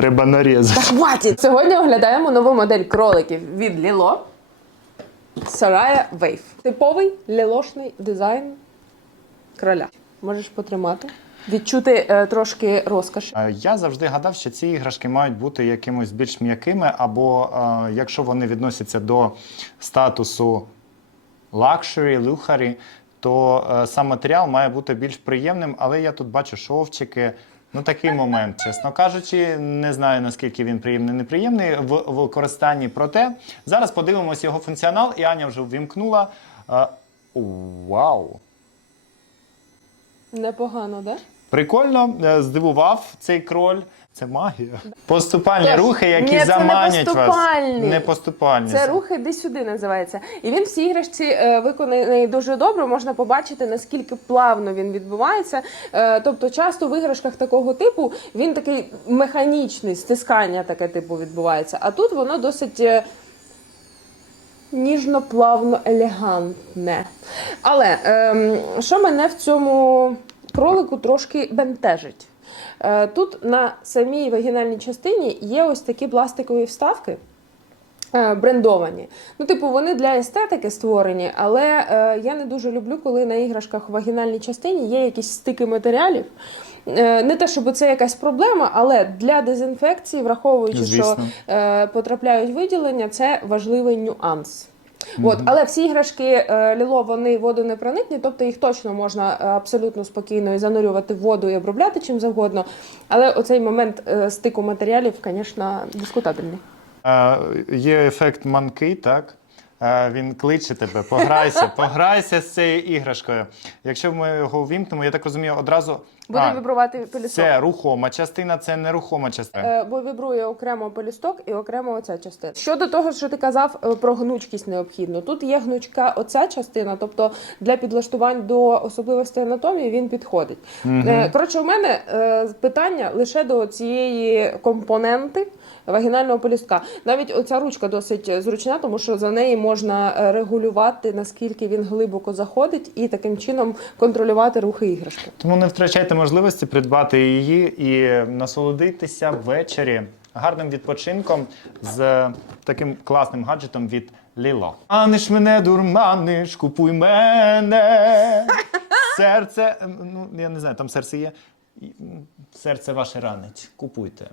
Треба нарізати. Хватить! Сьогодні оглядаємо нову модель кроликів від Ліло. Soraya Wave. Типовий лілошний дизайн кроля. Можеш потримати. Відчути е, трошки розкоші. Е, Я завжди гадав, що ці іграшки мають бути якимось більш м'якими, або е, якщо вони відносяться до статусу лакшері, люхарі, то е, сам матеріал має бути більш приємним, але я тут бачу шовчики. Ну, такий момент, чесно кажучи, не знаю наскільки він приємний, неприємний в використанні. Проте зараз подивимось його функціонал, і Аня вже ввімкнула. Е, Вау! Непогано, да? Прикольно, е, здивував цей кроль. Це магія. Поступальні Тож, рухи, які ні, це не заманять вас. поступальні. Не поступальні. Це рух іди сюди називається. І він в цій іграшці е, виконаний дуже добре. Можна побачити, наскільки плавно він відбувається. Е, тобто, часто в іграшках такого типу він такий механічний, стискання таке типу відбувається. А тут воно досить. е, Ніжно, плавно, елегантне. Але ем, що мене в цьому кролику трошки бентежить? Е, тут на самій вагінальній частині є ось такі пластикові вставки. е, Брендовані. Ну, типу, вони для естетики створені, але е, я не дуже люблю, коли на іграшках в вагінальній частині є якісь стики матеріалів. Е, не те, щоб це якась проблема, але для дезінфекції, враховуючи, що е, потрапляють виділення, це важливий нюанс. От, але всі іграшки е, ліло вони водонепроникні, тобто їх точно можна е, абсолютно спокійно і занурювати в воду і обробляти чим завгодно. Але оцей момент е, стику матеріалів, звісно, дискутабельний. Є ефект манки, так? Е, він кличе тебе, пограйся, пограйся з цією іграшкою. Якщо ми його увімкнемо, я так розумію, одразу. Буде А, вібрувати це рухома частина, це нерухома частина. Е, Бо вібрує окремо пелюсток і окремо оця частина. Щодо того, що ти казав е, про гнучкість необхідно, тут є гнучка оця частина, тобто для підлаштувань до особливостей анатомії він підходить. Е, Коротше, у мене е, питання лише до цієї компоненти. Вагінального пелюстка. Навіть оця ручка досить зручна, тому що за неї можна е, регулювати, наскільки він глибоко заходить, і таким чином контролювати рухи іграшки. Тому не втрачайте можливості придбати її і насолодитися ввечері гарним відпочинком з таким класним гаджетом від Ліло. Аниш мене, дурманиш, купуй мене. Серце. Ну, я не знаю, там серце є. Серце ваше ранить. Купуйте.